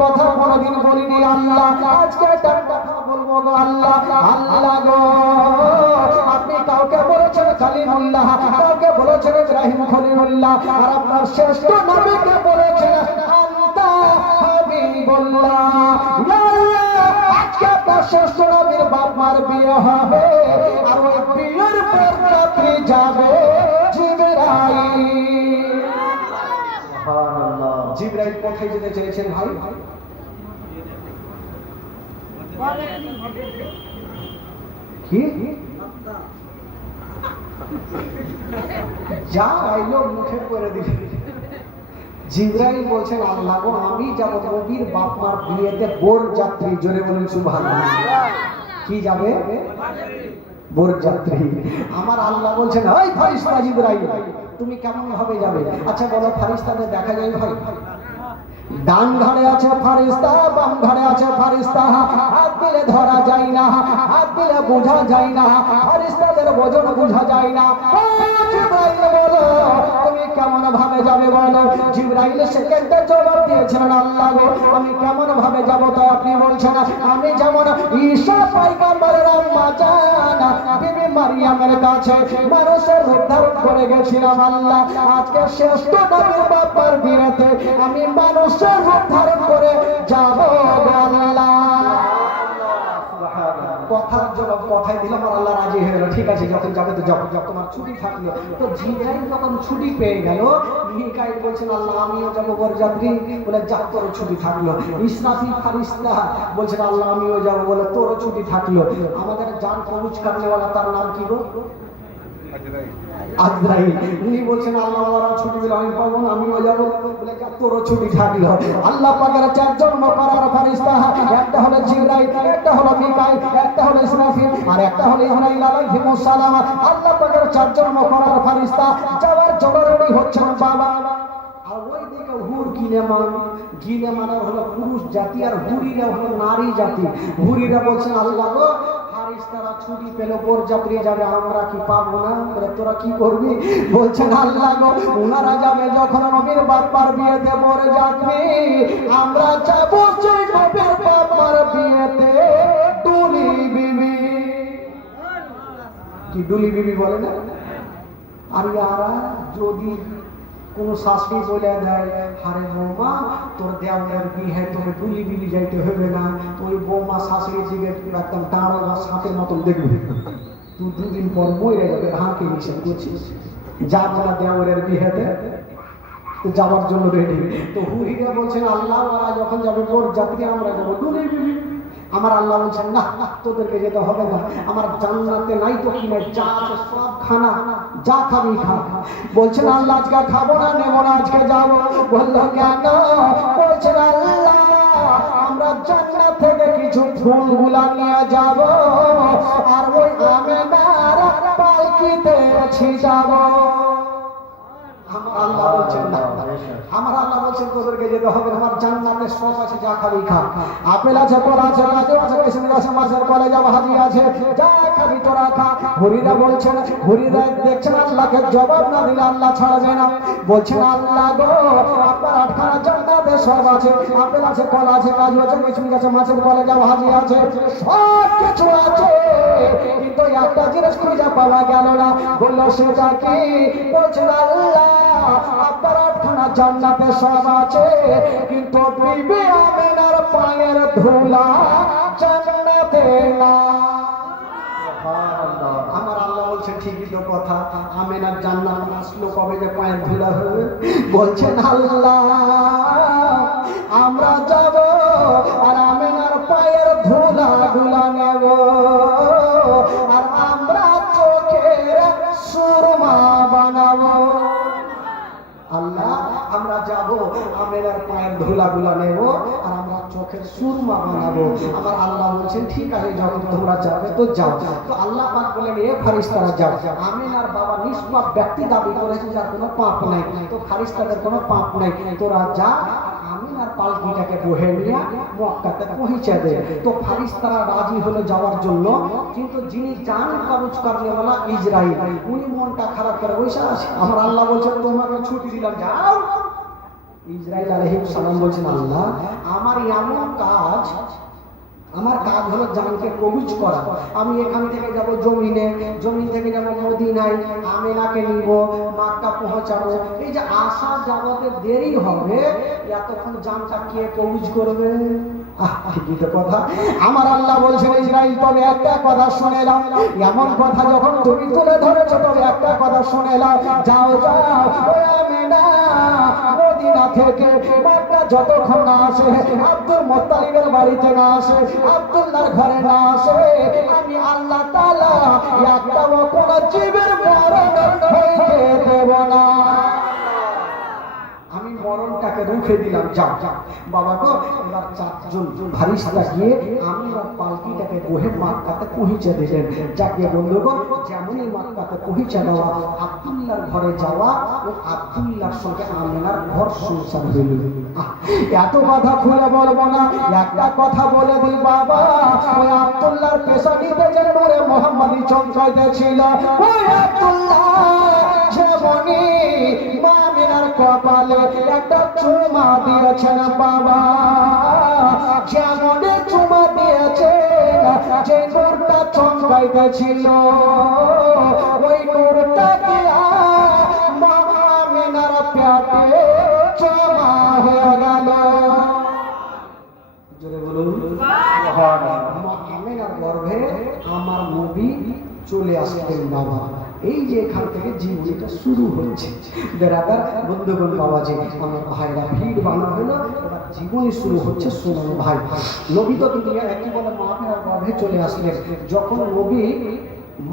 কথা কোনোদিন বলিনি আল্লাহ, আজকে একটা কথা বলবো গো আল্লাহ। আল্লাহ গো, আপনি কাউকে বলেছেন কালিমুল্লাহ, কাউকে বলেছেন ইব্রাহিম খলিলুল্লাহ, আর আপনার শ্রেষ্ঠ নবীকে বলেছেন আনতা হাবিবুল্লাহ। ইয়া আল্লাহ, আজকে আপনার শ্রেষ্ঠ নবীর বাপ মার বিয়ে হবে, আর ওই বিয়ের পর রাত্রি যাবে জিবরাইল। সুবহানাল্লাহ। জিবরাইল কোথায় যেতে চেয়েছেন ভাই? কি যা আইলো মুখে করে দিল। জিবরাইল বলছেন আল্লাহ গো, আমি যাব নবীর বাপ মার বিয়েতে বোর যাত্রী। জোরে বলেন সুবহানাল্লাহ। কি যাবে? বোর যাত্রী। আমার আল্লাহ বলছেন, ওই ফেরেশতা জিবরাইল, তুমি কেমন ভাবে যাবে? আচ্ছা বলো, ফেরেশতাদের দেখা যায় ভাই? ডান ঘাড়ে আছে ফেরেশতা, বাম ঘাড়ে আছে ফেরেশতা, হাত দিলে ধরা যায় না, হাত দিলে বোঝা যায় না, ফেরেশতাদের ওজন বোঝা যায় না। ও জিবরাইল বলো, তুমি কেমন ভাবে যাবে বলো? জিবরাইল সেকেন্ডে জবাব দিয়েছেন, আল্লাহ গো, আমি কেমন ভাবে যাব? তো আপনি বলছেন, আমি যেমন ঈসা পয়গম্বরের আম্মা জান বিবি মারিয়ামের কাছে মানুষের রূপ ধারণ করে গেছিলাম আল্লাহ, আজকে শ্রেষ্ঠ নবীর বাবার বিয়েতে আমি মানুষের রূপ ধারণ করে যাব আল্লাহ। কথার জবাব কথাই দিলাম, আর আল্লাহ রাজি হয়ে গেল। ঠিক আছে, যখন যাবে তো যাবো, তোমার ছুটি থাকলো। তো জিবরাইল যখন ছুটি পেয়ে গেল, মিকাইল বলছেন আল্লাহ আমিও যাবো বরযাত্রী, বলে যা তোর ছুটি থাকলো। ইসরাফিল ফেরেশতা বলছেন আল্লাহ আমিও যাবো, বলে তোর ছুটি থাকলো। আমাদের জান কবুজ করনেওয়ালা, তার নাম কি গো? আজরাইল। উনি বলছেন আল্লাহ ওরা ছুটি দিলে আমি পাবো না, আমিও যাবো, বলে তোর ছুটি থাকলো। আল্লাহ পাকের চারজন মুকাররব ফেরেশতা, একটা হলো জিবরাইল, একটা হলো মিকাইল, একটা হলো ইসরাফিল, আর একটা হলো ইসরাইল আলাইহিস সালাম। আল্লাহ পাকের চারজন মুকাররব ফেরেশতা যাওয়ার জন্য রেডি হচ্ছেন বাবা। আর ওইদিকে হুর গিলেমান হলো পুরুষ জাতি, আর হুরিরা হলো নারী জাতি। হুরিরা বলছেন আল্লাহ গো, ফেরেশতারা ছুটি পেল, বরযাত্রী যাবে, আমরা কি পাবো না? বলে তোরা কি করবি? বলছেন আল্লাহ গো, ওনারা যাবে যখন নবীর বাপ্পার বিয়েতে বরযাত্রী, আমরা যাবো সেই নবীর বাপ্পার বিয়েতে ডুলি বিবি। কি ডুলি বিবি বলে না? আর ইয়ারা যদি কোন শাস্ত্রী বলে দেয়, আরে বৌমা তোর দেওয়ার বিয়ে, তোকে ডুলি বিলি যাইতে হবে না, ওই বৌমা শাশুড়ির দিকে একদম দাঁড়ো বা সাপের মতন দেখবে, তুই দুদিন পর মরে যাবে, হাঁকে মিশে করছিস, যাবো না দেওয়ারের বিয়েতে, যাওয়ার জন্য রেডি। তো হুরিরা বলছেন আল্লাহ ওরা যখন যাবে বরযাত্রী, আমরা যাবো ডুলি বিবি। আমার আল্লাহ বলছেন না, তোদেরকে যেতে হবে না, আমার জান্নাতে নাই তো কি নাই, যা আছে সব খানা, যা খাবি খা। বলছেন আল্লাহ আজকে খাবো না, নেবো না, আজকে যাবো। বললো কেন? বলছেন আল্লাহ আমরা জান্নাত থেকে কিছু ফুলগুলা নিয়ে যাব, আর ওই আমেনার পালকিতে ছিটাবো। আমার আল্লাহ বলছেন না, আমার আল্লাহ বলছেন তোদেরকে যেতে হবে, আমার জান্নাতে সব আছে, যা খাবি খা। আপেল আছে, কলা আছে, কাজু আছে, কিশমিশ আছে, মাছের কলেজা ভাজি আছে, যা খাবি তোরা খা। হুরিরা বলছেন, হুরিরা দেখছেন আল্লাহকে জবাব না দিলে আল্লাহ ছাড়বে না। বলছেন আল্লাহ গো, আপনার আটখানা জান্নাতে সব আছে, আপেল আছে, কলা আছে, কাজু আছে, কিশমিশ আছে, মাছের কলেজা ভাজি আছে, সব কিছু আছে, কিন্তু একটা জিনিস খুঁজে পাওয়া গেল না। বললো সেটা কি? বলছেন আল্লাহ আপনার আটখানা জান্নাতে সব আছে, কিন্তু বিবি আমেনার পায়ের ধুলা জান্নাতে না। আমার আল্লাহ বলছে ঠিকই তো কথা, আমেনার জান্নাত আসলো কবে যে পায়ের ধুলা হবে? বলছেন আল্লাহ আমরা যাব, আর আমেনার পায়ের ধুলা গুলা নেব, আর আমরা চোখের সুরমা বানাবো। আল্লাহ আমরা যাব, আমেনার পায়ের ধুলাগুলা নেব, আর আমরা চোখের সুরমা বানাবো। আমার আল্লাহ বলছেন ঠিক আছে, যখন তোমরা যাবে তো যাও। তো আল্লাহ পাক বলেন এ ফেরেশতারা যাও। আমেনার বাবা নিষ্পাপ ব্যক্তি দাবি করেছে, যার কোনো পাপ নাই, তো ফেরেশতাদের কোনো পাপ নাই, তোরা যা, আমেনার পালকিটাকে বহে নিয়ে মক্কাতে পৌঁছে দে। তো ফেরেশতারা রাজি হলো যাওয়ার জন্য, কিন্তু যিনি জান কবজ করনেওয়ালা ইসরাইল, উনি মনটা খারাপ করে বসে আছে। আমার আল্লাহ বলছেন তোমাকে ছুটি দিলাম, যাও ইসরাইল আলাইহিস সালাম বলছেন, আল্লাহ আমার এমন কাজ, আমার কাজ হলো জানকে কবুজ করা। আমি এখান থেকে যাব জমিনে, জমিন থেকে যাব মদিনায়, আমেনাকে নিব, মক্কা পৌঁছাবো। এই যে আসা যাওয়াতে দেরি হবে, এতক্ষণ জানটা কে কবুজ করবে? ঠিকই তো কথা। আমার আল্লাহ বলছেন, ইসরাইল তবে একটা কথা শুনে নাও, এমন কথা যখন তুমি তুলে ধরেছো তবে একটা কথা শুনে নাও, যাও যাও ওই আমেনা মদিনা থেকে মক্কা যতক্ষণ না আসে, আব্দুল মুত্তালিবের বাড়িতে না আসে, আব্দুল্লাহর ঘরে না আসে, আমি আল্লাহ তাআলা একটাও কোন জীবের মরণ হইতে দেব না। আমি মরণটাকে রুখে দিলাম। যাও যাও বাবা গো, এবার চারজন ভারিস্তা গিয়ে আমি আর পালকিটাকে বহে মক্কাতে পৌঁছে দিলেন। যাকে বন্ধুগণ, যেমনই মক্কাতে পৌঁছে দেওয়া, আব্দুল্লাহর ঘরে যাওয়া ও আব্দুল্লাহর সঙ্গে আমেনার ঘর সংসার হইল। এত কথা খুলে বলবো না, একটা কথা বলে দিই বাবা, ওই আব্দুল্লাহর পেশানিতে যে নূরে মুহাম্মাদি চমকাইতেছিল, ওই আব্দুল্লাহ যেমনই মা আমেনার কপালে একটা চুমা দিয়েছেন বাবা, যেমন চুমা দিয়েছেন, যে নূরটা চমকাইতেছিল ওই নূরটা দিয়া মা আমেনার পেটে জমা হয়ে গেল। জোরে বলুন সুবহানাল্লাহ। মা আমেনার গর্ভে আমার নবী চলে আসলেন বাবা। এই যে এখান থেকে জীবনটা শুরু হচ্ছে। বেরাদার বন্ধুগণ, বাবাজি আমার ভাইরা, ভিড় বানা হলো, এবার জীবনী শুরু হচ্ছে। শুনুন ভাই, নবী তো দুনিয়া একই বলে মা আমেনার গর্ভে চলে আসলেন। যখন নবী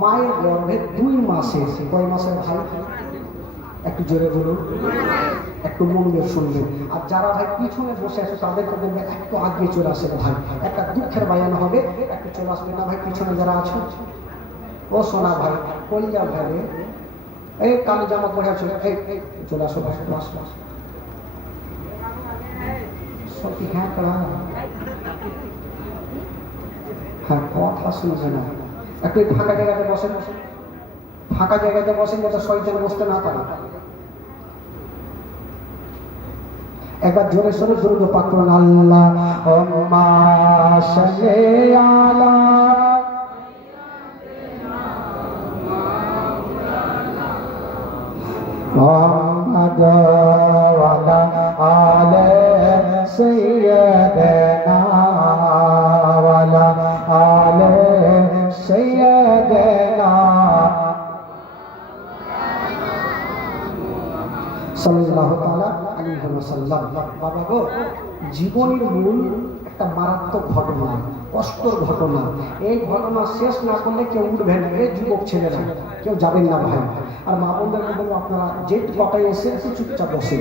মায়ের গর্ভে 2 মাসে, কয় মাসের ভাই? একটু জোরে বলুন, একটু মন দিয়ে শুনবেন। আর যারা ভাই পিছনে বসে আছে তাদেরকে বলবে একটু আগে চলে আসেন ভাই, একটা দুঃখের বায়ান হবে, একটু চলে আসবেন না ভাই পিছনে যারা আছে। ও সোনা ভাই, কই যাও ভাই? এই কালো জামা পরে আছো, এই চলে আসো, আসো সত্যি। হ্যাঁ হ্যাঁ, কথা শুনছে না। একটু ফাঁকা জায়গাতে বসেন, ফাঁকা জায়গাতে বসেন যাতে শয়তান বসতে না পারে। একবার জোরে সোরে দরুদ পাক করুন, আল্লাহুম্মা সাল্লি আলা মুহাম্মাদ ওয়া আলা আলি সাইয়্যিদিনা ওয়া আলা আলি সাইয়্যিদিনা সাল্লাল্লাহু তাআলা আলাইহি ওয়াসাল্লাম। বাবা গো, জীবনের মূল একটা মারাত্মক ঘটনা, কষ্টের ঘটনা। এই ঘটনা শেষ না করলে কেউ উঠবে না। এই যুবক ছেলেরা কেউ যাবেন না ভাই। আর মা বোনদেরকে বলবো, আপনারা জেট কটায় এসে একটু চুপচাপ বসে।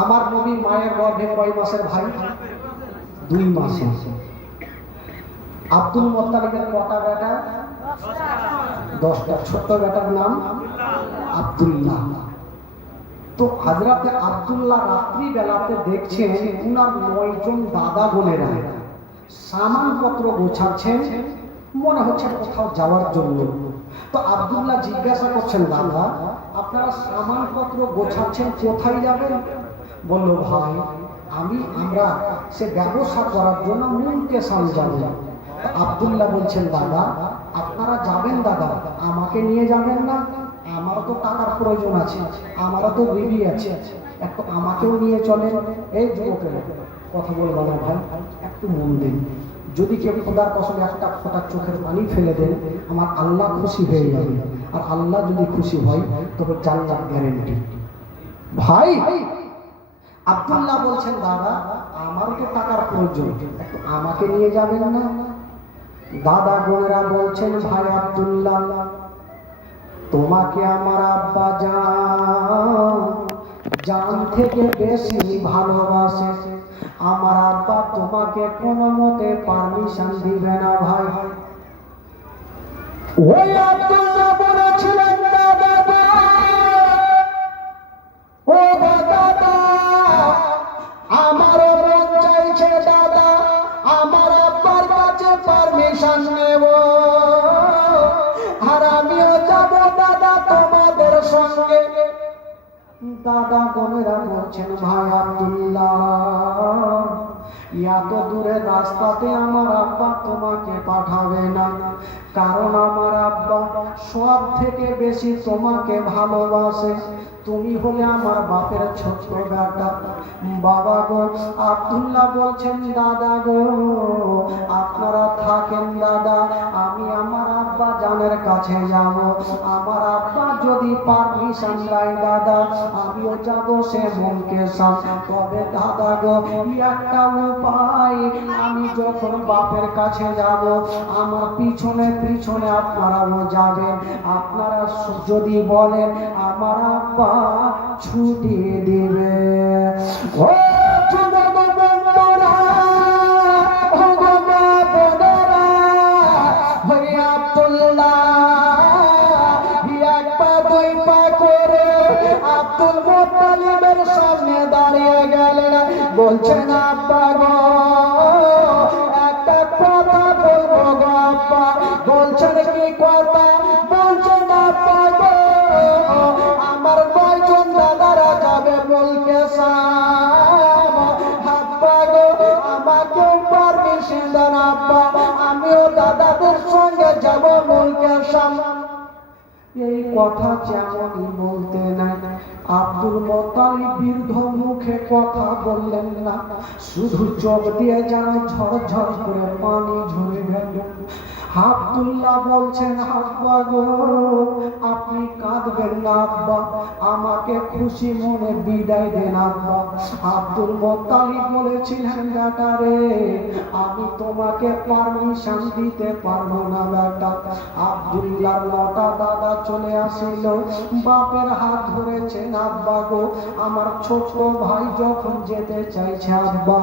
আমার নবী মায়ের গর্ভে কয় মাসের ভাই? 2 মাসে। আব্দুল মুত্তালিবের কটা বেটা? 10টা। ছোট্ট বেটার নাম আব্দুল্লাহ। তো হযরতে আব্দুল্লাহ রাত্রি বেলাতে দেখছেন উনার 9 জন দাদা বোনেরা সামানপত্র গোছাচ্ছেন, মনে হচ্ছে কোথাও যাওয়ার জন্য। তো আব্দুল্লাহ জিজ্ঞাসা করছেন, দাদা আপনারা সামানপত্র গোছাচ্ছেন, কোথায় যাবেন? বলল, ভাই আমরা সে ব্যবসা করার জন্য মুনকেশান যাব। আব্দুল্লাহ বলছেন, দাদা আপনারা যাবেন, দাদা আমাকে নিয়ে যাবেন না? আমারও তো টাকার প্রয়োজন আছে, আমারও তো বিবি আছে, একটু আমাকেও নিয়ে চলেন। এই যুবকের কথা বলবো না ভাই, একটু মন দিন। যদি কেউ খোদার কসম একটা ফোঁটা চোখের পানি ফেলে দেন, আমার আল্লাহ খুশি হয়ে যাবে। আর আল্লাহ যদি খুশি হয় তবে জান্নাত গ্যারান্টি। ভাই আব্দুল্লাহ বলছেন, দাদা আমারও তো টাকার প্রয়োজন, একটু আমাকে নিয়ে যাবেন না? দাদা বোনেরা বলছেন, ভাই আব্দুল্লাহ তোমাকে আমার আব্বা জান থেকে বেশি ভালোবাসে। আমার আব্বা তোমাকে কোনো মতে পারমিশন দিবে না ভাই। ওই আব্দুল্লাহ বলেছিলেন, দাদা ও দাদা আমারও মন চাইছে, দাদা আমার আব্বার কাছে পারমিশন নেব, আর আমিও যাব দাদা তোমাদের সঙ্গে। দাদা বোনেরা বলছেন, ভাই আব্দুল্লাহ, এত দূরের রাস্তাতে আমার আব্বা তোমাকে পাঠাবে না, কারণ আমার আব্বা সব থেকে বেশি তোমাকে ভালোবাসে। তুমি হলে আমার বাপের ছোট্ট বেটা। বাবা গো, আব্দুল্লাহ বলছেন, দাদা গো আপনারা থাকেন দাদা, আমি আমার আব্বা জানের কাছে যাব। আমার আব্বা যদি পারমিশন দেয় দাদা, আমিও যাব সে মনকে সাথে। তবে দাদা গো, একটা উপায়, আমি যখন বাপের কাছে যাব, আমার পিছনে পিছনে আপনারাও যাবেন। আপনারা যদি বলেন আমার আব্বা ছুটি দিবে। ও যুবক বন্ধুরা, ও গো বোনেরা, ওই আব্দুল্লাহ এক পা দুই পা করে আব্দুল মুত্তালিবের সামনে দাঁড়িয়ে গেলেন। বলছেন, আব্বা গো একটা কথা বলবো গো আব্বা। বলছেন, কি কথা? বলছেন, আব্বা গো আমার কয়জন দাদারা যাবে মুলকে শাম। আব্বা গো আমাকে পারমিশন দেন আব্বা, আমিও দাদাদের সঙ্গে যাব মুলকে শাম। এই কথা যেমনই বলতে নাই, আব্দুল মুত্তালিব বৃদ্ধ মুখে কথা বললেন না, শুধু চোখ দিয়ে যেন ঝরঝর করে পানি ঝরে গেল। আব্দুল্লাহ বলছেন, আব্বা গো আপনি কাঁদবেন না আব্বা, আমাকে খুশি মনে বিদায় দেন আব্বা। আব্দুল মুত্তালিব বলেছিলেন, বেটা রে আমি তোমাকে পারমিশন দিতে পারবো না বেটা। আব্দুল্লাহ লটা দাদা চলে আসিল, বাপের হাত ধরেছেন, আব্বা গো আমার ছোট ভাই যখন যেতে চাইছে আব্বা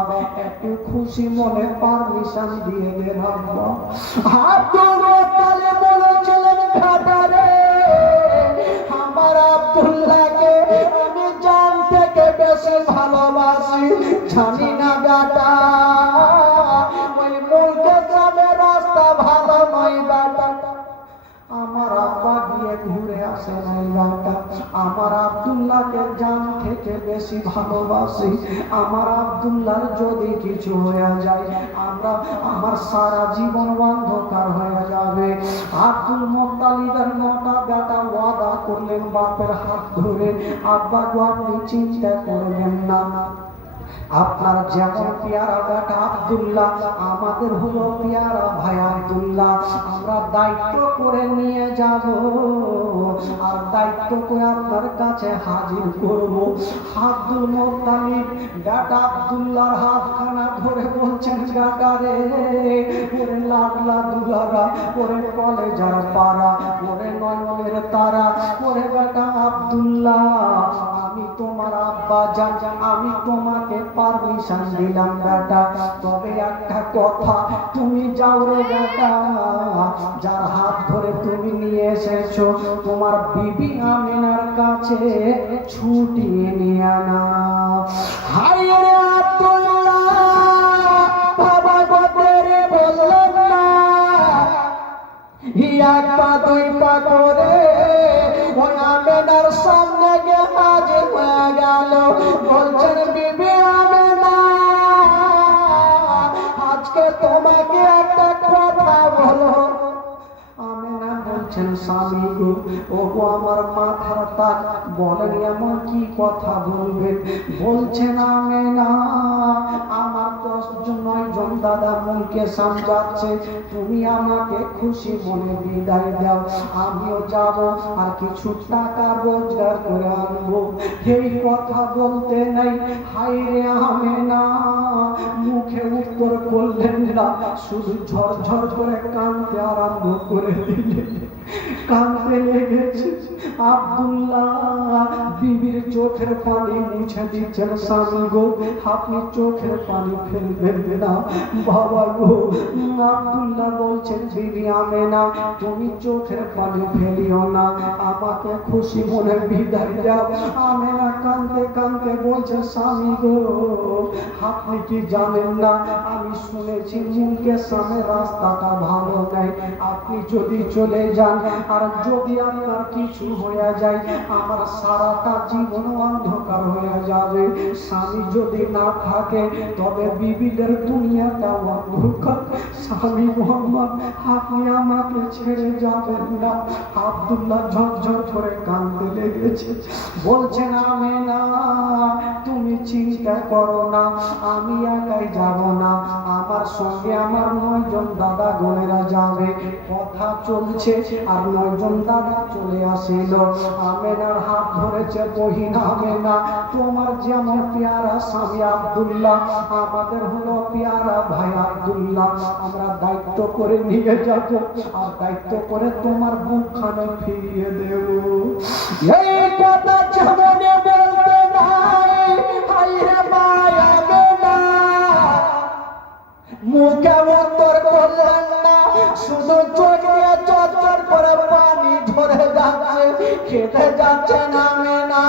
একটু খুশি মনে পারমিশন দিয়ে দেন আব্বা। আব্দুল মুত্তালিব বলেছিলেন, বেটা রে আমার আব্দুল্লাহকে আমি জান থেকে বেশি ভালোবাসি। জানি না বেটা ওই মুলকে যাবে রাস্তা ভালো নয় বেটা। আমার আব্বা গিয়ে ঘুরে আসে নাই বেটা, আমার আব্দুল্লাহকে জান থেকে বেশি ভালোবাসি। আমার আব্দুল্লাহর যদি কিছু হয়ে যায় আমার সারা জীবন অন্ধকার হয়ে যাবে। আব্দুল মুত্তালিবের নটা বেটা ওয়াদা করলেন বাপের হাত ধরে, আব্বা গো আপনি চিন্তা করবেন না, আপনার যেমন পেয়ারা বেটা আব্দুল্লাহ আমাদের হলো পেয়ারা ভাই আব্দুল্লাহ, আমরা দায়িত্ব করে নিয়ে যাব আর দায়িত্ব করে আপনার কাছে হাজির করব। আব্দুল মুত্তালিব বেটা আব্দুল্লাহর হাতখানা ধরে বলছেন, বেটা রে ওরে লাডলা দুলারা, ওরে কলেজার পাড়া, ওরে নয়নের তারা, ওরে বেটা আব্দুল্লাহ আমি তোমার আব্বা জান, আমি তোমাকে পারমিশন দিলাম বেটা, তবে একটা কথা, তুমি যাও রে বেটা, যার হাত ধরে তুমি নিয়ে এসেছো তোমার বিবি আমিনার কাছে ছুটি নিয়ে নাও। হায় রে আব্দুল্লাহ, বাবা গোদেরে বললেন না, এক পা দুই পা করে ওই আমিনার সামনে গিয়ে হাজির হয়ে গেল। বলছেন, বিবি আমিনা আজকে তোমাকে একটা কথা বলো। আমিনা বলছেন, স্বামী গো, ও গো আমার মাথার তাক, বলেন এমন কি কথা বলবেন। বলছেন, আমিনা আমার 10 জন 9 জন দাদা মুলকে শাম যাচ্ছে, তুমি আমাকে খুশি মনে বিদায় দাও, আমিও যাব আর কিছু টাকা রোজগার করে আনবো। এই কথা বলতে নাই, হায় রে আমিনা মুখে উত্তর করলেন না, শুধু ঝরঝর করে কাঁদতে আরম্ভ করে দিলেন। কাঁদতে লেগেছে। আব্দুল্লাহ বিবির চোখের পানি মুছে দিচ্ছেন, স্বামী গো আপনি চোখের পানি ফেলবেন না বাবা গো। আব্দুল্লাহ বলছেন, বিবি আমিনা তুমি চোখের পানি ফেলিও না, আমাকে খুশি মনে বিদায় দাও। আমিনা কাঁদতে কাঁদতে বলছে, স্বামী গো আপনি কি জানেন না আমি শুনেছি মুখের সামনে রাস্তাটা ভালো নেই, আপনি যদি চলে যান আর যদি আপনার কিছু হয়ে যায় আমার সারাটা জীবন অন্ধকার হয়ে যাবে। স্বামী যদি না থাকে তবে বিবিদের দুনিয়াটা অন্ধকার। স্বামী মোহাম্মদ আপনি আমাকে ছেড়ে যাবেন না। আব্দুল্লাহ ঝরঝর করে কাঁদতে লেগেছে, বলছেন আমেনা তুমি চিন্তা করো না, আমি একাই যাব না, আমার সঙ্গে আমার 9 জন দাদা বোনেরা যাবে। কথা চলছে আর 9 জন দাদা চলে আসিল। আমেনার হাত ধরেছে, বহিন আমেনা তোমার যেমন পেয়ারা স্বামী আব্দুল্লাহ আমাদের হলো পেয়ারা ভাই আব্দুল্লাহ, আমরা দায়িত্ব করে নিয়ে যাব আর দায়িত্ব করে তোমার বুকখানে ফিরিয়ে দেব। এই কথা যেমন বলতে নাই হাইরে মায়া বেলা মুখে উত্তর করলেন না, শুধু চোখ দিয়ে চরচর করে পানি ঝরে যাচ্ছে, খেতে যাচ্ছে না মেনা।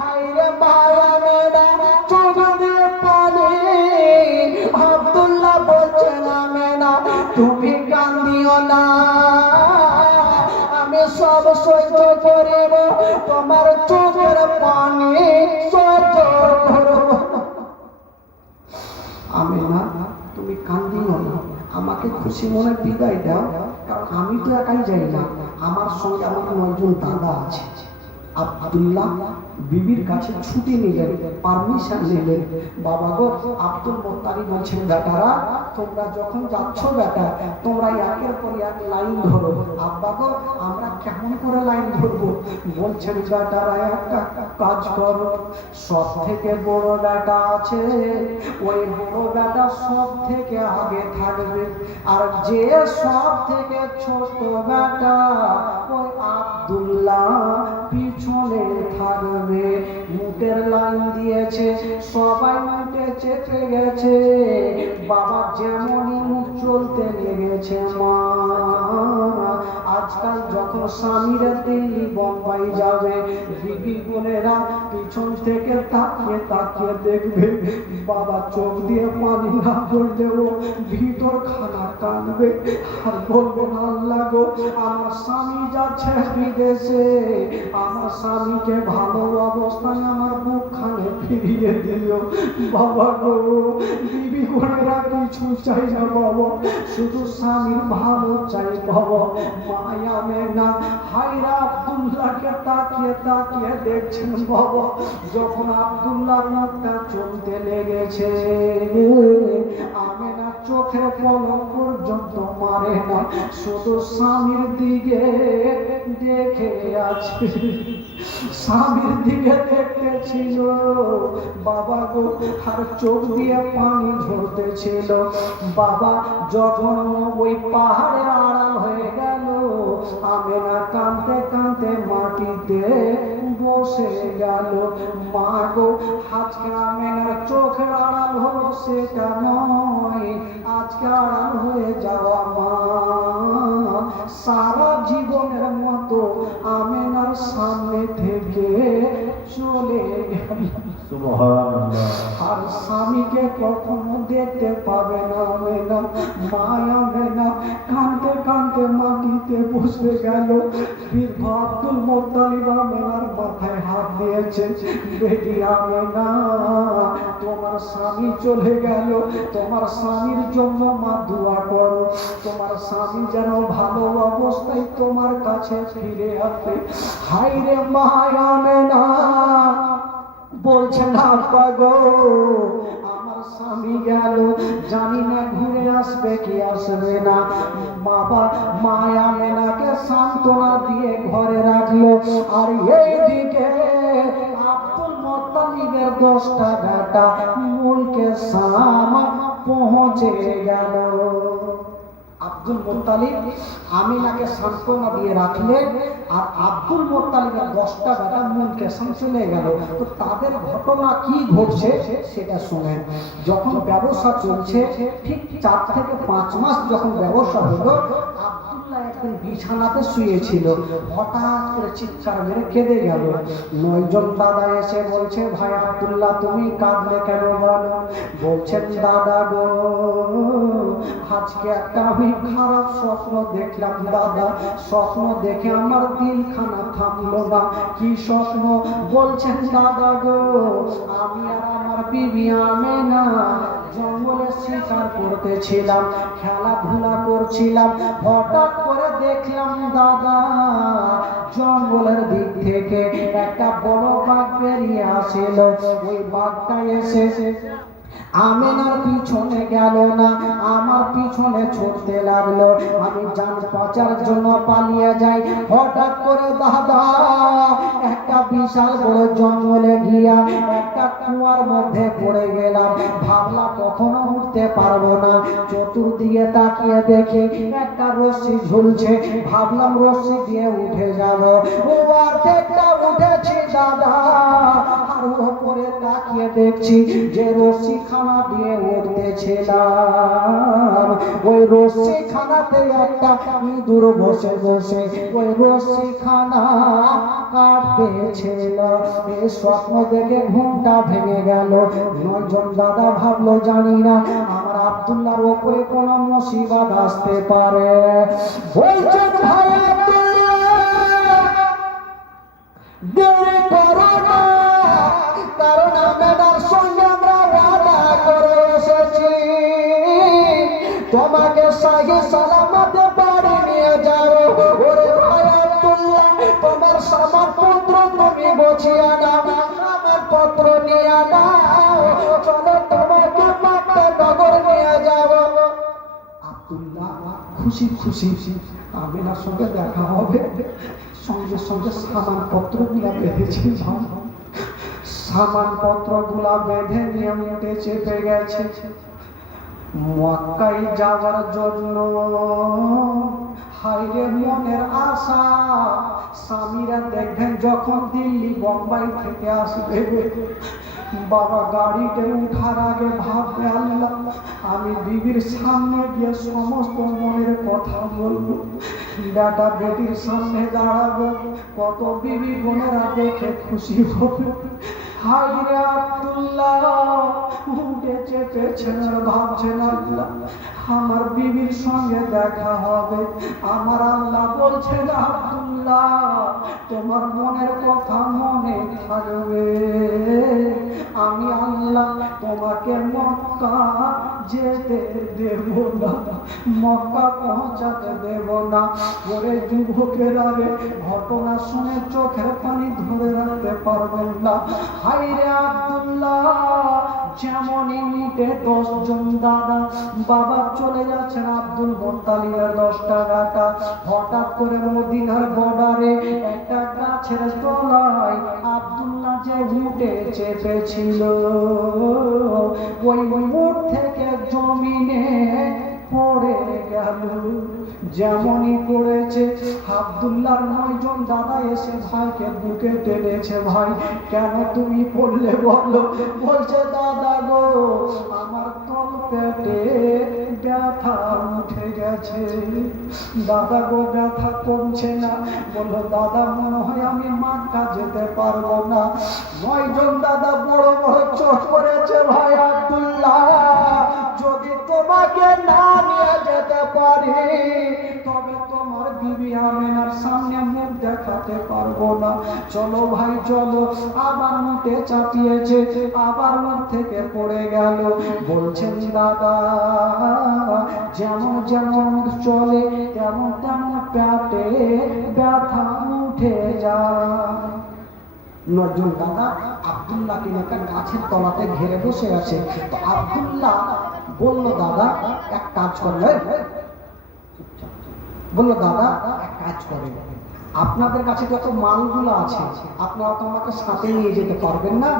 হাইরে মায়া মেনা চোখ দিয়ে পানি। আব্দুল্লাহ বলছে না মেনা তুমি কান্দিও না, আমি সব সহ্য করিব, তোমার চোখের পানি সহ্য করব। আমেনা তুমি কান্দিও না, আমাকে খুশি মনে বিদায় দাও, কারণ আমি তো একাই যাই না, আমার সঙ্গে আমার 9 জন দাদা আছে। আব্দুল্লাহ বিবির কাছে ছুটি নিলেন, পারমিশন নিলেন। বাবা গো আব্দুল মুত্তালিব বলছেন বেটারা তোমরা যখন যাচ্ছ বেটা তোমরা একের পর এক লাইন ধরো। আব্বা গো আমরা কেমন করে লাইন ধরবো? বলছেন বেটারা একটা কাজ করো, সব থেকে বড় বেটা আছে ওই বড় বেটা সব থেকে আগে থাকবে, আর যে সব থেকে ছোট বেটা ওই আব্দুল্লাহ পিছনে থাকবে। মুখের লাইন দিয়েছে, সবাই মুখে চেপে গেছে। বাবা যেমনই মুখ চলতে লেগেছে মা আজকাল যখন স্বামীরা দিল্লি বোম্বাই যাবে বিবি বোনেরা পিছন থেকে তাকিয়ে তাকিয়ে দেখবে, বাবা চোখ দিয়ে পানি না পড়লেও ভিতর খানা কাঁদবে আর বলবে আল্লাহ গো আমার স্বামী যাচ্ছে বিদেশে, আমার স্বামীকে ভালো অবস্থায় আমার বুকখানে ফিরিয়ে দিও। বাবা গো বিবি বোনেরা কিছু চাই না বাবা, শুধু স্বামীর ভালো চাই বাবা। মায়া মেনা হায়রা আব্দুল্লাহকে তাকিয়ে তাকিয়ে দেখছেন বাবা। যখন আব্দুল্লাহর মুখটা চলতে লেগেছে আমেনা চোখের পলক পর্যন্ত মারে না, শুধু স্বামীর দিকে দেখে আছে, স্বামীর দিকে দেখতেছিল বাবা গো, আর চোখ দিয়ে পানি ঝরতেছিল। বাবা যখন ওই পাহাড়ে আড়াল হয়ে গেল আমেনা কাঁদতে কাঁদতে মাটিতে বসে গেল। মা গো আজকে আমেনার চোখের আড়াল হলো সেটা নয়, আজকে আড়াল হয়ে যাওয়া মা সারা জীবনের মতো আমেনার সামনে থেকে চলে গেল। আর স্বামীকে কখনো দেখতে পাবে না আমেনা। মায়া আমেনা কাঁদতে কাঁদতে মাটিতে বসে গেল। বীর আব্দুল মুত্তালিব আমেনার মাথায় হাত দিয়েছে, বেটি আমেনা তোমার স্বামী চলে গেল, তোমার স্বামীর জন্য মা দোয়া করো, তোমার স্বামী যেন ভালো অবস্থায় তোমার কাছে ফিরে আসে। হায়রে মায়া আমেনা বলছে না গো আমার স্বামী গেল, জানি না ঘুরে আসবে কি আসবে না। বাবা মায়া আমেনাকে সান্ত্বনা দিয়ে ঘরে রাখলো। আর এইদিকে আব্দুল মুত্তালিবের 10টা বেটা মুলকে শাম পৌঁছে গেল। আব্দুল মুত্তালিব আমিনাকে সান্ত্বনা দিয়ে রাখলেন আর আব্দুল মুত্তালিবের 10টা বেটা মুলকে শাম চলে গেল। তো তাদের ঘটনা কি ঘটছে সেটা শুনেন। যখন ব্যবসা চলছে ঠিক 4 থেকে 5 মাস যখন ব্যবসা হলো আব্দুল্লাহ দেখবেন বিছানাতে শুয়েছিল, হঠাৎ করে চিৎকার মেরে কেঁদে গেল। 9 জন দাদা এসে বলছে, ভাই আব্দুল্লাহ তুমি কাঁদলে কেন বলো? বলছেন, দাদা গো আজকে একটা আমি খারাপ স্বপ্ন দেখলাম দাদা, স্বপ্ন দেখে আমার দিলখানা থামলো না। কি স্বপ্ন? বলছেন, দাদা গো আমি আর আমার বিবি আমেনা জঙ্গলে শিকার করতেছিলাম, খেলাধুলা করছিলাম, হঠাৎ করে দেখলাম দাদা জঙ্গলের দিক থেকে একটা বড় বাঘ বেরিয়ে আসিল। ওই বাঘটা এসে আমেনার পিছনে গেল না, আমার পিছনে ছুটতে লাগলো। আমি জান বাঁচার জন্য পালিয়ে যাই। হঠাৎ করে দাদা একটা বিশাল বড় জঙ্গলে গিয়া একটা কুয়ার মধ্যে পড়ে গেলাম। ভাবলাম কখনো উঠতে পারবো না, চতুর্দিকে তাকিয়ে দেখি একটা রশ্মি ঝুলছে, ভাবলাম রশ্মি দিয়ে উঠে যাব। ও অর্ধেকটা উঠেছি দাদা, আর উপরে তাকিয়ে দেখছি যে রশ্মি খানা দিয়ে উঠতেছিলাম, ওই রশ্মি খানাতে একটা ইঁদুর বসে বসে ওই রশ্মি খানা কাটতেছিল। এই স্বপ্ন দেখে ঘুমটা ভেঙে গেল। 9 জন দাদা ভাবলো জানি না আমার আব্দুল্লাহর উপরে কোন মুসিবত আসতে পারে। বলছেন, ভাই আব্দুল্লাহ দেরি করো না, কারণ আমেনার সঙ্গে আমরা ওয়াদা করে এসেছি তোমাকে সহি সালামতে বাড়ি নিয়ে যাও। ওরে ভাই আব্দুল্লাহ তোমার সামান পত্র তুমি বছিয়ে নাও, আমার পত্র নিয়ে নাও, চলো তোমাকে মক্কা নগর নিয়ে যাও। আব্দুল্লাহ খুশি খুশি আমেনার সঙ্গে দেখা হবে, সঙ্গে সঙ্গে সামান পত্র গুলা বেঁধেছি। সামান পত্র গুলা বেঁধে নিয়ে উঠে চেপে গেছে মক্কায় যাওয়ার জন্য। হাইরে মনের আশা, স্বামীরা দেখবেন যখন দিল্লি বোম্বাই থেকে আসবে বাবা গাড়িতে উঠার আগে ভাববে আল্লাহ আমি বিবির সামনে গিয়ে সমস্ত মনের কথা বলবো, বেটা বেটির সামনে দাঁড়াবো, কত বিবি বোনেরা দেখে খুশি হবে। হাইরে আব্দুল্লাহ উঠে চেপেছেন আর ভাবছেন আল্লাহ আমার বিবির সঙ্গে দেখা হবে। আমার আল্লাহ বলছেন, আব্দুল্লাহ তোমার মনের কথা মনে থাকবে, আমি আল্লাহ তোমাকে মক্কা যেতে দেব না, মক্কা পৌঁছাতে দেব না। ওরে যুবকের আগে ঘটনা শুনে চোখের পানি ধরে রাখতে পারবেন না। হাইরে আব্দুল্লাহ যেমনই উঠে 10 জন দাদা বাবা চলে যাচ্ছেন আব্দুল মুত্তালিবের 10টা গাটা। হঠাৎ করে মদিনার বর্ডারে একটা গাছের তলায় আব্দুল্লাহ যে উঠে চেপেছিল ওই উঠ থেকে জমিনে পড়ে গেল। যেমনই পড়েছে আব্দুল্লাহর 9 জন দাদা এসে ভাইকে বুকে টেনেছে, ভাই কেন তুমি পড়লে বলো? বলছে, দাদা গো আমার তল পেটে ব্যথা উঠে গেছে, দাদা গো ব্যথা কমছে না। বললো, দাদা মনে হয় আমি মক্কা যেতে পারবো না। 9 জন দাদা বড় বড় চোখ করেছে, ভাই আব্দুল্লাহ যদি তোমাকে না নিয়ে যেতে পারি তবে তোমার বিবি আমেনার সামনে মুখ দেখাতে পারবো না। চলো ভাই চলো। আবার মুখে চাপিয়েছে, আবার মুখ থেকে পড়ে গেল। বলছেন, দাদা যেমন যেমন চলে তেমন তেমন পেটে ব্যথা উঠে যায়। 9 জন দাদা আব্দুল্লাহকে একটা গাছের তলাতে ঘেরে বসে আছে। তো আব্দুল্লাহ বলল, দাদা এক কাজ করলে, বললো দাদা এক কাজ করে আপনাদের কাছে যত মালগুলো আছে আপনারা তো আমাকে সাথে নিয়ে যেতে পারবেন না,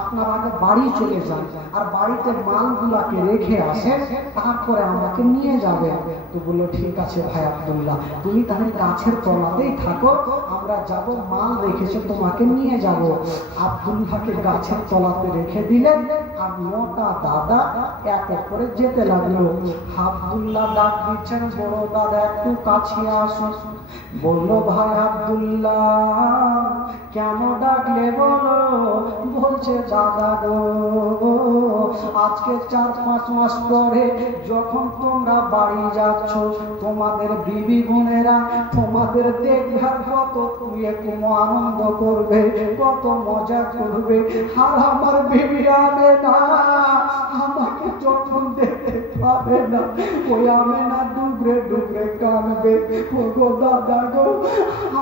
আপনারা আগে বাড়ি চলে যান আর বাড়িতে মালগুলাকে রেখে আসেন, তারপরে আমাকে নিয়ে যাবেন। তো বললো ঠিক আছে ভাই আব্দুল্লাহ, তুমি তাহলে গাছের তলাতেই থাকো, আমরা যাব, মাল রেখেছে তোমাকে নিয়ে যাব। আব্দুল্লাহকে গাছের তলাতে রেখে দিলেন আর 9টা দাদা এক এক করে যেতে লাগলো। আব্দুল্লাহ ডাক দিচ্ছেন, বড় দাদা একটু কাছে আসুন। বললো ভাই আব্দুল্লাহ কেন ডাকলে বলো? বলছে দাদা গো, আজকে 4-5 মাস পরে যখন তোমরা বাড়ি যাচ্ছ, তোমাদের বিবি বোনেরা তোমাদের দেখবার কত কোনো আনন্দ করবে, কত মজা করবে। আর আমার বিবি আমেনা আমাকে যখন দেখতে পাবে না, ওই আমেনা ডুবরে ডুবরে কাঁদবে। ও গো দাদা গো,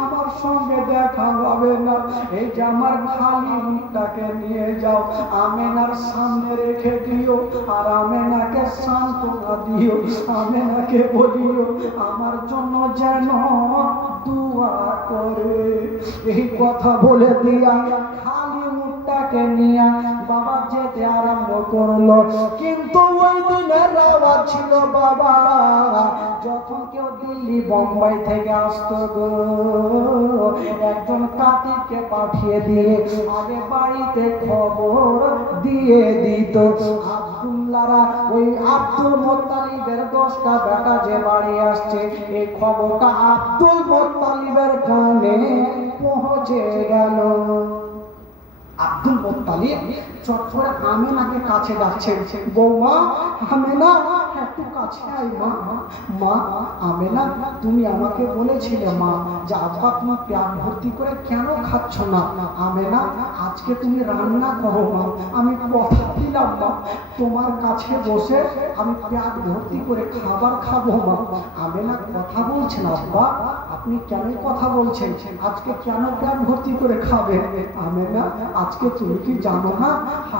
আমার সঙ্গে দেখা হবে না, এই যে আমার খালি মুখটাকে নিয়ে যাও, আমেনার সামনে রেখে দিও আর আমেনাকে সান্ত্বনা দিও, আমেনাকে বলিও আমার জন্য যেন দোয়া করে। এই কথা বলে দিয়া খালি মুখটাকে নিয়ে বাবা যেতে আরম্ভ করলো। কিন্তু ওই দিনের আওয়াজ ছিল বাবা, যখন কেউ দিল্লি বোম্বাই থেকে আসতো গো, একজন কাতিকে পাঠিয়ে দিয়ে আগে বাড়িতে খবর দিয়ে দিত। আব্দুল্লাহরা ওই আব্দুল মুত্তালিবের 10টা বেটা যে বাড়ি আসছে, এই খবরটা আব্দুল মুত্তালিবের কানে পৌঁছে গেল। আব্দুল মুত্তালিব চট করে আমেনাকে কাছে ডাকছে, বৌমা আমেনা একটু কাছে আয় মা। মা আমেনা, তুমি আমাকে বলেছিলে মা যে আব্বা তুমি পেট ভর্তি করে কেন খাচ্ছ না? আমেনা আজকে তুমি রান্না করো মা, আমি কথা দিলাম মা তোমার কাছে বসে আমি পেট ভর্তি করে খাবার খাবো মা। আমেনা কথা বলছেন, আব্বা আপনি কেন কথা বলছেন? আজকে কেন পেট ভর্তি করে খাবেন? আমেনা আজকে তুমি কি জানো না,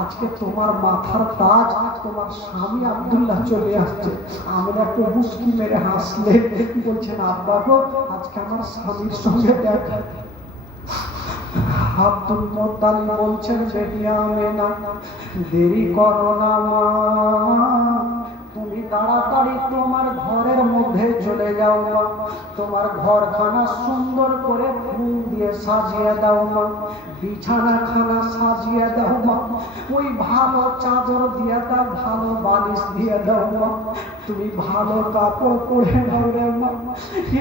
আজকে তোমার মাথার তাজ তোমার স্বামী আব্দুল্লাহ চলে আসছে। আমরা একটু মুস্কি মেরে হাসলে বলছেন, আব্বা গো আজকে আমার স্বামীর সঙ্গে দেখা। আব্দুল মুত্তালিব বলছেন, বেটি আমেনা দেরি করো না মা, তুমি তাড়াতাড়ি তোমার ঘরের মধ্যে চলে যাও মা, তোমার ঘরখানা সুন্দর করে ফুল দিয়ে সাজিয়ে দাও মা, বিছানাখানা সাজিয়ে দাও মা, ওই ভালো চাদর দিয়ে দাও, ভালো বালিশ দিয়ে দাও মা, তুমি ভালো কাপড় পরে নাও রে মা।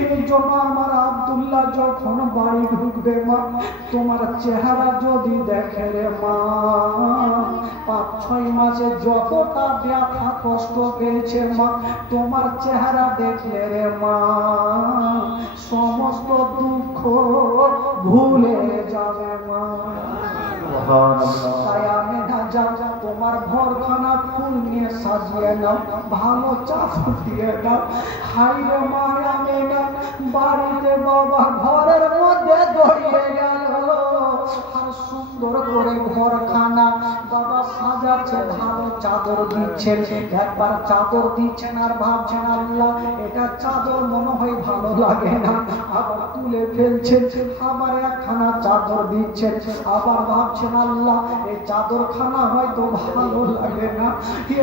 এই জন্য আমার আব্দুল্লাহ যখন বাড়ি ঢুকবে মা, তোমার চেহারা যদি দেখে রে মা, 5-6 মাসে যতটা ব্যথা কষ্ট পেয়েছে মা, তোমার চেহারা দেখলে রে মা সমস্ত দুঃখ ভুলে যাবে মা। তাই আমি না যাও, তোমার ঘরখানা ফুল নিয়ে সাজিয়ে নাও, ভালো চাদর দিয়ে দাও। হাই রে মা আমেনা বাড়িতে বাবা ঘরের মধ্যে দৌড়িয়ে গেল আর সুন্দর করে ঘরখানা বাবা সাজাচ্ছে, ভালো চাদর দিচ্ছেন। একবার চাদর দিচ্ছেন আর ভাবছেন আল্লাহ এটা চাদর মনে হয় ভালো লাগে না, আবার তুলে ফেলছেন, আবার একখানা চাদর দিচ্ছেন, আবার ভাবছেন আল্লাহ এই চাদরখানা হয়তো ভালো লাগে না।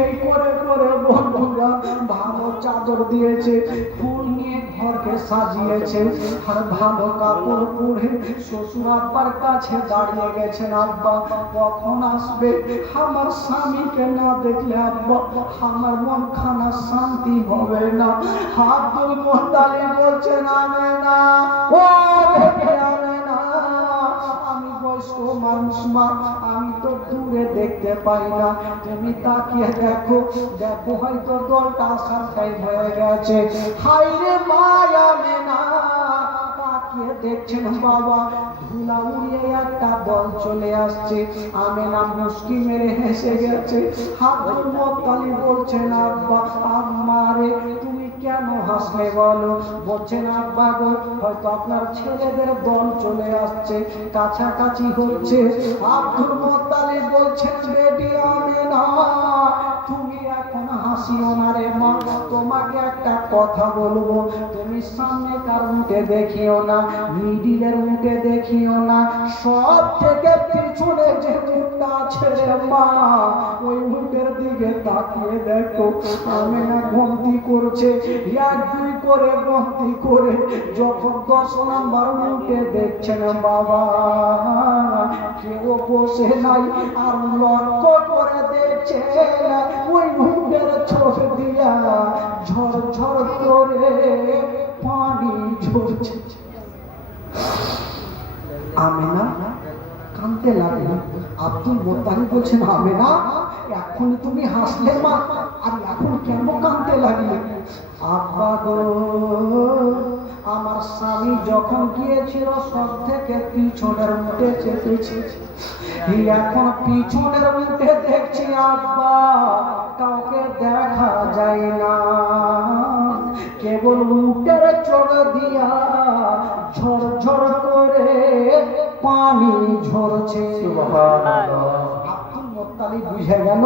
এই করে করে বন্ধুরা ভালো চাদর দিয়েছে, ফুল নিয়ে ঘরকে সাজিয়েছে আর ভালো কাপড় পরে শ্বশুর আব্বার কাছে দাঁড়িয়ে গেছেন, আব্বা কখন আসবে? আমার স্বামীকে না দেখলে আব্বা আমার মন খানা শান্তি হবে না। আব্দুল মুত্তালিব বলছেন, আমেনা ও আমেনা, আমি বয়স্ক মানুষ মা, আমি তো দূরে দেখতে পাই না, তুমি তাকিয়ে দেখো, দেখো হয়তো দলটা আসার টাইম হয়ে গেছে। হাই রে মা আমেনা, তাকিয়ে দেখছেন বাবা ধুলা উড়িয়ে একটা দল চলে আসছে। আমেনা মুস্কি মেরে হেসে গেছে। আব্দুল মুত্তালিব বলছেন, আব্বা আম্মা রে তুমি কেন হাসলে বলো? বলছেন, আব্বা গো হয়তো আপনার ছেলেদের দল চলে আসছে, কাছাকাছি হচ্ছে। আব্দুল মুত্তালিব বলছেন, বেটি আমেনা তুমি এখন হাসিও না রে মা, তোমাকে একটা কথা বলবো, তুমি তুমি সামনেকার উঠে দেখিও না, মিডিলের উঠে দেখিও না, সব থেকে পিছনে যে উঠটা আছে রে মা, ওই উঠের দিকে তাকিয়ে দেখো। আমেনা গন্তি করছে, 1 2 করে গন্তি করে যখন 10 নাম্বার উঠে দেখছেন বাবা কেউ বসে নাই, আর লক্ষ্য করে দেখছেন ওই উঠের চোখ দিয়া ঝরঝর করে পানি ঝরছে। আমেনা কাঁদতে লাগলো। আব্দুল মোত্তালিব বলছেন, আমেনা এখন তুমি হাসলে মা, আর এখন কেন কাঁদতে লাগলে? আব্বা গো, আমার স্বামী যখন গিয়েছিল সব থেকে পিছনের উঠে চেপেছে, এখন পিছনের উঠে দেখছি আব্বা কাউকে দেখা যায় না, কেবল উঠের চোখ দিয়া ঝরঝর করে পানি ঝরছে। আব্দুল মোত্তালিব বুঝে গেল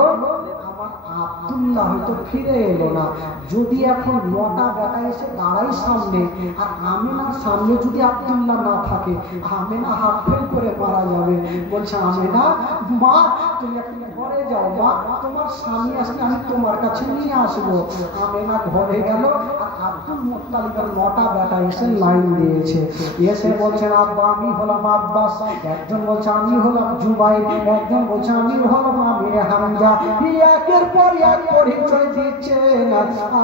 আমার আব্দুল্লাহ হয়তো ফিরে এলো না। যদি এখন 9টা বেটা এসে দাঁড়াই সামনে, আর আমেনার সামনে যদি আব্দুল্লাহ না থাকে, আমেনা হাত ফেল করে মারা যাবে। বলছে, আমেনা মা তুমি এখন ঘরে যাও মা, তোমার স্বামী আসলে আমি তোমার কাছে নিয়ে আসবো। আমেনা ঘরে গেল, আর আব্দুল মোত্তালিবের 9টা বেটা এসে লাইন দিয়েছে। এসে বলছেন, আব্বা আমি হলাম আব্বাস, একজন বলছে আমি হলাম জুবাইর, একজন বলছে আমি হলাম আমির হামজা। একের পর এক পরিচয় দিচ্ছেন।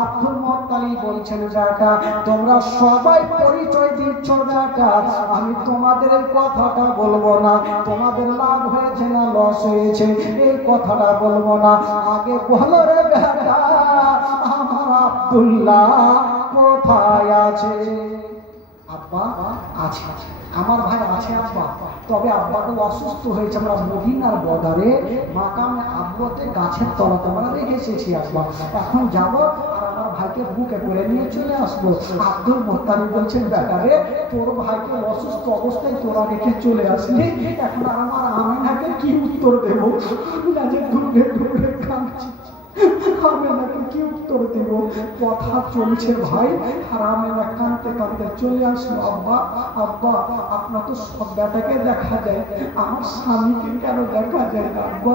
আব্দুল মোত্তালিব বলছেন, বেটা তোমরা সবাই পরিচয় দিচ্ছ বেটা, আমি তোমাদের এই কথাটা বলবো না, তোমাদের লাভ হয়েছে না লস হয়েছে এই কথাটা বলবো না, আগে বলো রে বেটা আমার আব্দুল্লাহ কোথায় আছে? আব্বা আছে, আমার ভাই আছে আব্বা, তবে আব্বা তো অসুস্থ হয়েছে, আমরা মদিনার বর্ডারে মাকামে আব্বাতে গাছের তলাতে আমরা রেখে এসেছি আব্বা, এখন যাব আর আমার ভাইকে বুকে করে নিয়ে চলে আসবো। আব্দুল মোত্তালিব বলছেন, বেটারে তোর ভাইকে অসুস্থ অবস্থায় তোরা রেখে চলে আসলি, এখন আমার আমেনাকে কি উত্তর দেবো? দূরে দূরে কাঁদছি, আমেনাকে কি উত্তর দেব? কথা চলছে ভাই, আর আমেনা কাঁদতে কাঁদতে চলে আসলো। আব্বা আব্বা আপনার তো সব বেটাকে দেখা যায়, আমার স্বামীকে কেন দেখা যায় না আব্বা?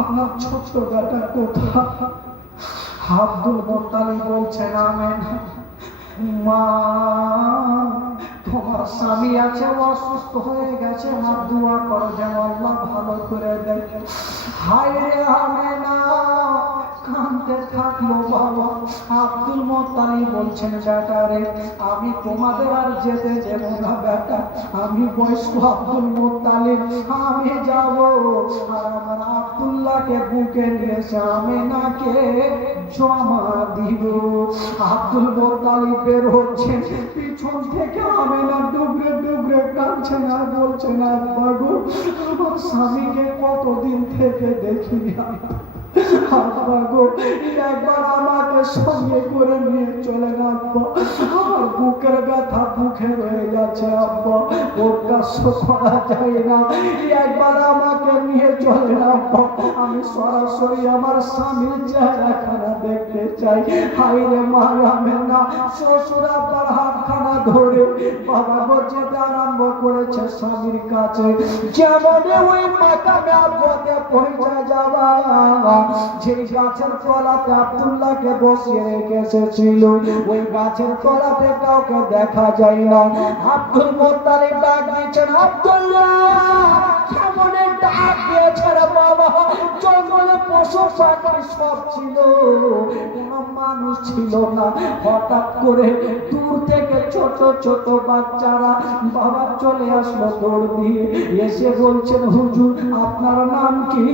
আপনার ছোট্ট বেটা কোথায়? আব্দুল মোত্তালিব বলছেন, আমেনা মা তোমার স্বামী আছে অসুস্থ হয়ে গেছে, আমার দোয়া করো যেন আল্লাহ ভালো করে দেয়। হায় রে আমেনা কাঁদতে থাকলো বাবা। আব্দুল মোত্তালিব বলছেন, বেটা রে আমি তোমাদের আর যেতে দেব না বেটা, আমি বয়স্ক আব্দুল মোত্তালিব, আমি যাব আর আমার আব্দুল্লাহকে বুকে নিয়ে এসে আমেনাকে জমা দিব। আব্দুল মোত্তালিব বের হচ্ছে, পিছন থেকে আমেনা ডুবরে ডুবরে কাঁদছেন আর বলছেন, আব্বা গো আমার স্বামীকে কতদিন থেকে দেখিনি, আব্বা গো একবার আমাকে সঙ্গে করে নিয়ে চলেন আব্বা, আমার বুকের ব্যথা বুকে রয়ে যাচ্ছে আব্বা, প্রকাশ করা যায় না, একবার আমাকে নিয়ে চলেন আব্বা, আমি সরাসরি আমার স্বামীর চেহারাখানা দেখতে চাই। হায় রে মা আমেনা শ্বশুর আব্বার হাতখানা ধরে বাবা গো যেতে আরম্ভ করেছে স্বামীর কাছে। যেমন ওই মাকামে আব্বাতে পৌঁছে যাওয়া, যে গাছের তলাতে আব্দুল্লাহকে বসিয়ে রেখে এসেছিল ওই গাছের তলাতে কাউকে দেখা যায় না। আব্দুল মোত্তালিব ডাক দিয়েছেন, আব্দুল্লাহ কেমন ডাক দিয়েছে রে বাবা, জঙ্গলে পশু পাখি সব ছিল, কোনো মানুষ ছিল না। হঠাৎ করে দূর থেকে ছোট ছোট বাচ্চারা বাবা চলে আসলো দৌড় দিয়ে, এসে বলছেন, হুজুর আপনার নাম কি?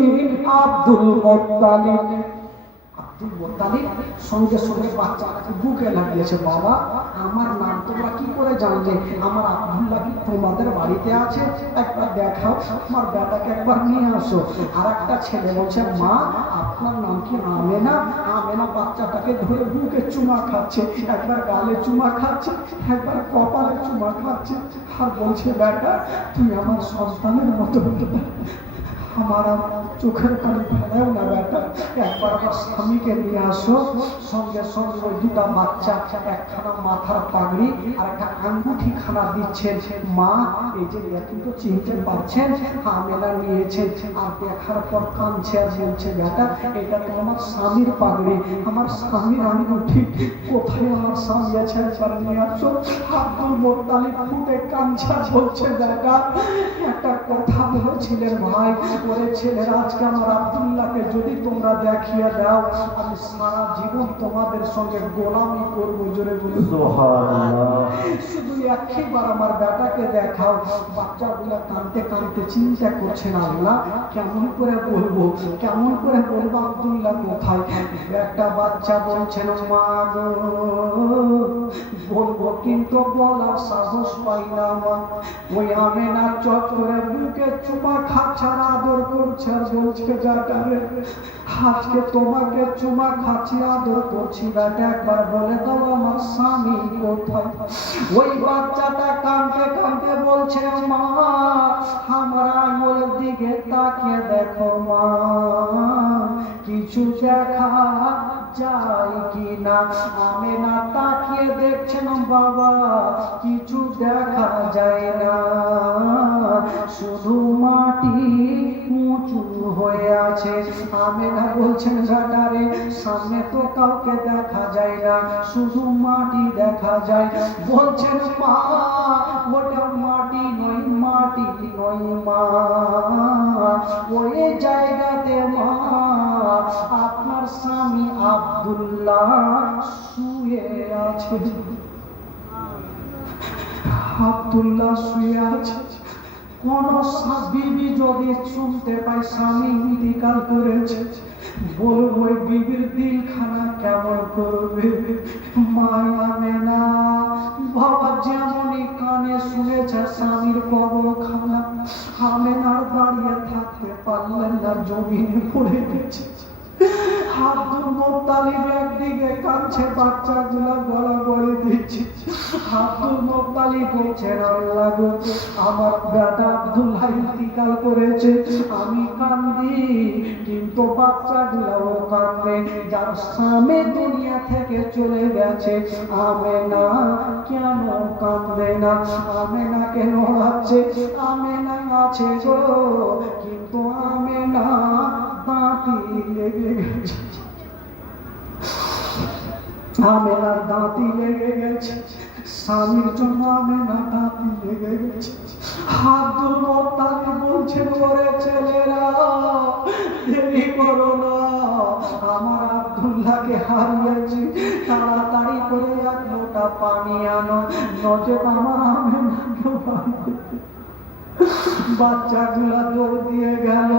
আব্দুল মোত্তালিব। আব্দুল মোত্তালিব সঙ্গে সঙ্গে বাচ্চাটাকে বুকে লাগিয়েছে, বাবা আমার নাম তোমরা কি করে জানলে? আমার আব্দুল্লাহ কি তোমাদের বাড়িতে আছে? একবার দেখাও, আমার বেটাকে একবার নিয়ে আসো। আর একটা ছেলে বলছে, মা আপনার নাম কি? আমেনা। আমেনা বাচ্চাটাকে ধরে বুকে চুমা খাচ্ছে, একবার গালে চুমা খাচ্ছে, একবার কপালে চুমা খাচ্ছে, আর বলছে, বেটা তুই আমার সন্তানের মতো, আমার চোখের পানি ফেলেও না বেটা, একবার আমার স্বামীকে নিয়ে আসো। সঙ্গে সঙ্গে ওই দুটা বাচ্চা একখানা মাথার পাগড়ি আর একটা আঙ্গুঠি খানা দিচ্ছেন। মা এই যে আপনি তো চিনতে পারছেন, আমেনা নিয়েছেন। আর দেখার পর কাঁদছে আর বলছে, বেটা এটা তো আমার স্বামীর পাগড়ি, আমার স্বামীর আঙ্গুঠি, কোথায় আমার স্বামী আছে, একবার নিয়ে আসো। আব্দুল মুত্তালিব ফুটে কাঁদছে আর বলছে, বেটা একটা কথা বলেছিলেন ভাই, ওরে ছেলের আজকে আমার আব্দুল্লাহকে যদি তোমরা দেখিয়ে দাও, আমি সারা জীবন তোমাদের সঙ্গে গোলামি করবো। জোরে বলে সুবহানাল্লাহ। শুধু একবার আমার বেটাকে দেখাও। বাচ্চাগুলা কাঁদতে কাঁদতে চিন্তা করছেন, আল্লাহ কেমন করে বলবো, কেমন করে বলবো আব্দুল্লাহ কোথায়। একটা বাচ্চা বলছেন, মা গো বলবো কিন্তু বলার সাহস পাই না। মা ওই আমেনা চক্করে বুকে চুমা খাচ্ছে আর আদর করছে আর বলছে, বেটারে আজকে তোমাকে চুমা খাচ্ছি আদর করছি, বেটা একবার বলে দাও আমার স্বামী কোথায়। ওই বাচ্চাটা কাঁদতে কাঁদতে বলছে, মা আমার আঙুলের দিকে তাকিয়ে দেখো মা, কিছু দেখা যায় কি না। আমেনা তাকিয়ে দেখছেন, বাবা কিছু দেখা যায় না, শুধু মাটি উঁচু হয়ে আছে। আমেনা বলছেন, বেটারে সামনে তো কাউকে দেখা যায় না, শুধু মাটি দেখা যায়। বলছেন, মা ওটা মাটি নয়, মাটি নয় মা, ওই জায়গাতে মা আপনার স্বামী আব্দুল্লাহ শুয়ে আছে। আব্দুল্লাহ শুয়ে আছে। কোন বিবি যদি শুনতে পায় স্বামী ইন্তিকাল করেছে, বলবো ওই বিবির দিলখানা কেমন করবে। মায়া মেনা বাবা যেমনই কানে শুনেছে স্বামীর কবরখানা, আমেনার দাঁড়িয়ে থাকতে পারলেন না, জমিনে পড়ে গেছে। আব্দুল মুত্তালিব একদিকে কাঁদছে, বাচ্চাগুলা গড়াগড়ি দিচ্ছে। আব্দুল মুত্তালিব বলছেন, আল্লাহ গো আমার বেটা আব্দুল্লাহ ইন্তিকাল করেছে, আমি কান্দি কিন্তু বাচ্চাগুলাও কাঁদে, যার স্বামী দুনিয়া থেকে চলে গেছে। আমেনা কেন কাঁদবে না, আমেনা কেন আছে, আমেনা আছে গো, কিন্তু আমেনা দাঁতি লেগে গেছে, আমেনার দাঁতি লেগে গেছে, স্বামীর জন্য আমেনা দাঁতি লেগে গেছে। আব্দুল মুত্তালিব বলছেন, ওরে ছেলেরা দেরি করো না, আমার আব্দুল্লাহকে হারিয়েছি, তাড়াতাড়ি করে এক লোটা পানি আনো, নচেত আমার আমেনাকে হারিয়েছি। বাচ্চাগুলা দৌড় দিয়ে গেল,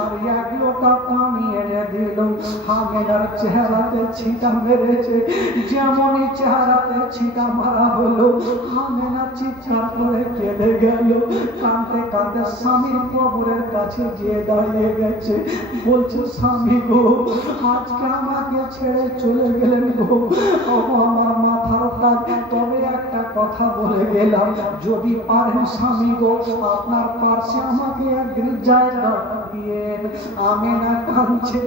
আর এক লোটা পানি এনে দিল। আমেনার চেহারাতে ছিটা মেরেছে, যেমনই চেহারাতে ছিটা মারা হলো, আমেনা চিৎকার করে কেঁদে গেল। কাঁদতে কাঁদতে স্বামীর কবরের কাছে গিয়ে দাঁড়িয়ে গেছে, বলছে, স্বামী গো আজকে আমাকে ছেড়ে চলে গেলেন গো, আমার মাথার তাজ, তবে একটা কথা বলে গেলাম, যদি পারেন স্বামী গো আপনার পাশে আমাকে এক জায়গা দিয়ে। আমেনা কাঁদছে।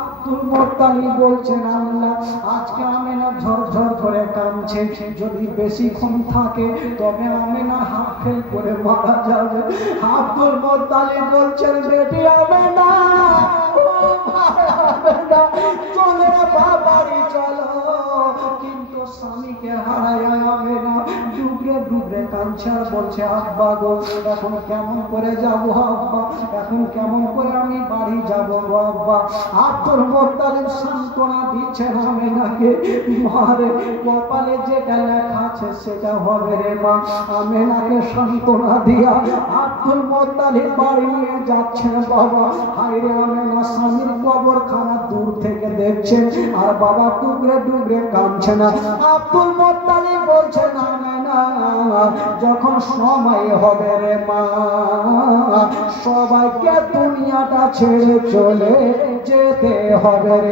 আব্দুল মুত্তালিব বলছেন, আল্লাহ আজকে আমেনা ঝরঝর করে কাঁদছে, যদি বেশিক্ষণ থাকে তবে আমেনা হাত ফেল করে মারা যাবে। আব্দুল মুত্তালিব বলছেন, বেটি আমেনা, ও আমেনা চলে বাড়ি চলো, কিন্তু স্বামীকে হারায় আমেনা ডুবরে ডুবরে কাঁদছে আর বলছে, আব্বা গো এখন কেমন করে যাব আব্বা, এখন কেমন করে আমি বাড়ি যাব গো আব্বা। আব্দুল মুত্তালিব সান্ত্বনা দিচ্ছেন আমেনাকে, মারে কপালে যেটা লেখা আছে সেটা হবে রে মা। আমেনাকে সান্ত্বনা দিয়া আব্দুল মুত্তালিব বাড়ি নিয়ে যাচ্ছেন। বাবা হায়রে আমেনা স্বামীর কবরখানা দূর থেকে দেখছেন আর বাবা ডুবরে ডুবরে কাঁদছে না। আব্দুল মুত্তালিব বলছেন, আমেনা যখন সময় হবে রে মা, সবাইকে দুনিয়াটা ছেড়ে চলে যেতে হবে রে।